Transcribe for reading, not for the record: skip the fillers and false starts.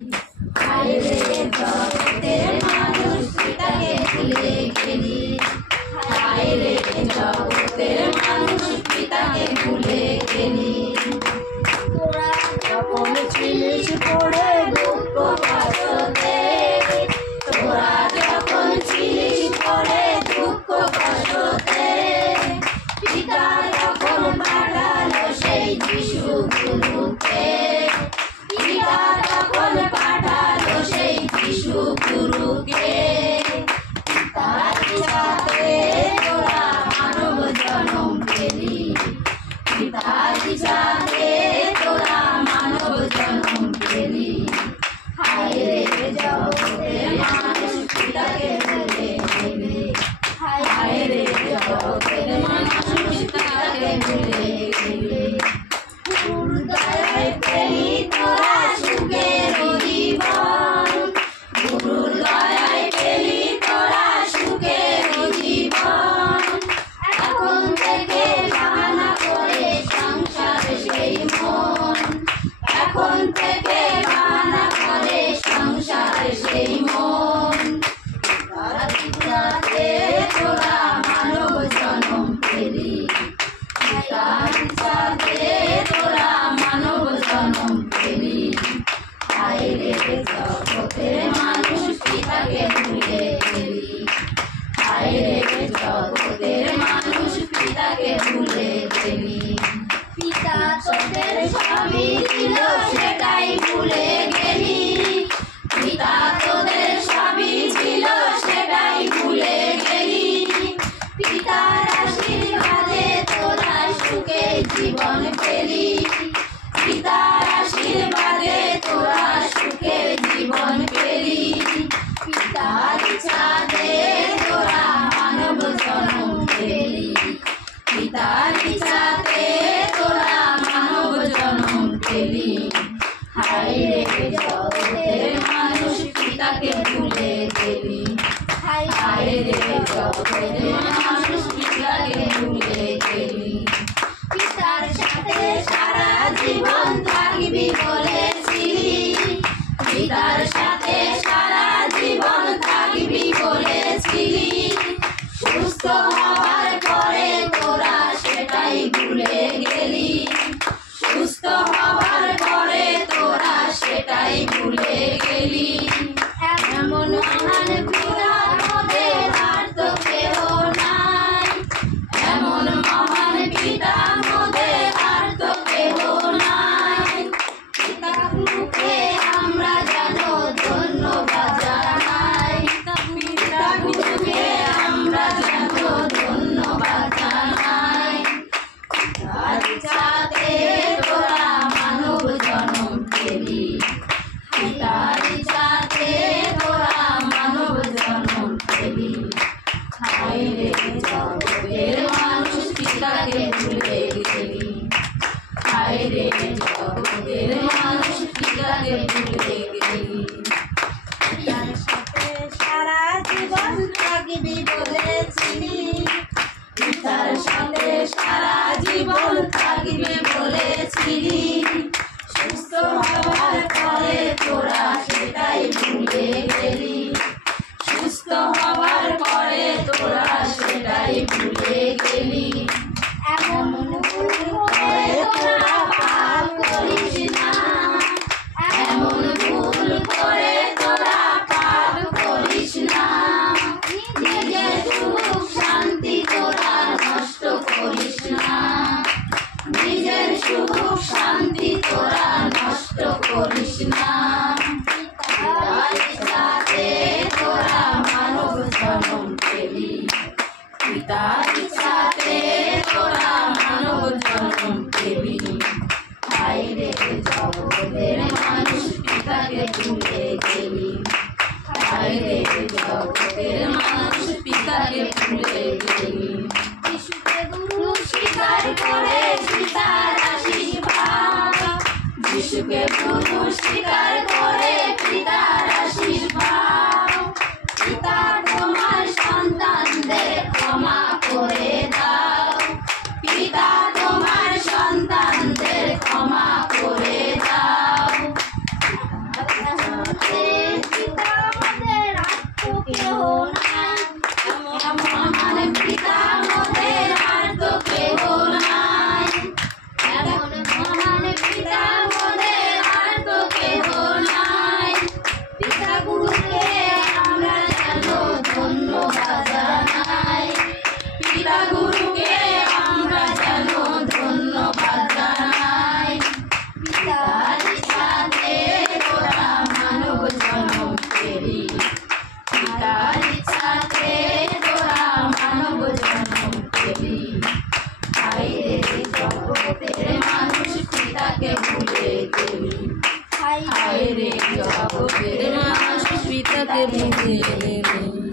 হায় রে জগতের মানুষ পিতাকে ভুলে গেলি, হায় রে জগতের মানুষ পিতাকে ভুলে গেলি। তোরা যখন ছিলিস পড়ে দুঃখ কষ্টতে, তোরা যখন ছিলিস পড়ে দুঃখ কষ্টতে, পিতা যখন পাঠালো সেই যিশু গুরুকে, পিতা যখন পাঠালো সেই যিশু গুরুকে, তার ইচ্ছাতে তোরা মানব জন্ম পেলি, পিতার ইচ্ছাতে তোরা মানব জন্ম পেলি। হায় রে জগতের মানুষ পিতাকে ভুলে গেলি, হায় রে জগতের মানুষ পিতাকে ভুলে গেলি। গুরুর দয়ায় পেলি তোরা সুখের জীবন, গুরুর দয়ায় পেলি তোরা সুখের জীবন। এখন থেকে বাহানা করে সংসার সেই মন, এখন থেকে বাহানা করে সংসার সেই মন। তার ইচ্ছাতে তোরা মানব জন্ম পেলি, তার ইচ্ছাতে তোরা মানব জন্ম পেলি। হায় রে জগতের মানুষ পিতাকে ভুলে গেলি, হায় রে জগতের মানুষ পিতাকে ভুলে গেলি। পিতা তোদের সবই দিল সেটাই ভুলে গেলি, পিতা তোদের সবই ছিল সেটাই ভুলে গেলি। পিতার আশীর্বাদে তোরা সুখে জীবন পেলি, পিতার আশীর্বাদে তোরা সুখে জীবন পেলি। পিতার ইচ্ছাতে তোরা মানব জন্ম পেলি, পিতার ইচ্ছাতে তোরা মানব জন্ম পেলি। হায় রে জগতের মানুষ পিতাকে ভুলে গেলি, হায় রে জগতের মানুষ পিতাকে ভুলে গেলি। পিতার সাথে সারা জীবন থাকবি বলেছিলি, পিতার সাথে সারা জীবন থাকবি বলেছিলি। সুস্থ হওয়ার পরে তোরা সেটাই ভুলে গেলি, সুস্থ হওয়ার পরে তোরা সেটাই ভুলে গেলি। এমন মহান পিতা মোদের আর তো কেহ নাই, এমন মহান পিতা মোদের আর তো কেহ নাই। পিতা গুরুকে আমরা যেন ধন্যবাদ জানাই, পিতা গুরুকে আমরা যেন ধন্যবাদ জানাই। তার ইচ্ছাতে তোরা মানব জন্ম পেলি, পিতার ইচ্ছাতে তোরা মানব জন্ম পেলি। হায় রে জগতের মানুষ পিতাকে ভুলে গেলি, হায় রে জগতের মানুষ পিতাকে ভুলে গেলি। পিতার সাথে সারা জীবন থাকবি বলেছিলি, পিতার সাথে সারা জীবন থাকবি বলেছিলি। সুস্থ হওয়ার পরে তোরা সেটাই ভুলে গেলি, সুস্থ হওয়ার পরে তোরা সেটাই ভুলে গেলি। এমন ভুল করে তোরা পাপ করিস না, এমন ভুল করে তোরা পাপ করিস না। নিজের সুখ শান্তি তোরা নষ্ট করিস না, নিজের সুখ শান্তি তোরা নষ্ট করিস না। পিতার ইচ্ছাতে তোরা মানব জন্ম পেলি, পিতার ইচ্ছাতে তোরা মানব জন্ম পেলি। হায় রে জগতের মানুষ পিতাকে ভুলে গেলি, হায় রে জগতের মানুষ পিতাকে ভুলে গেলি। যিশুকে গুরু স্বীকার করে পিতার আশীর্বাদ, যিশুকে গুরু স্বীকার করে পিতার আশীর্বাদ। পিতা তোমার সন্তানদের ক্ষমা করে দাও, পিতা তোমার সন্তানদের ক্ষমা করে দাও। গেলি। হায় রে জগতের মানুষ পিতাকে ভুলে গেলি।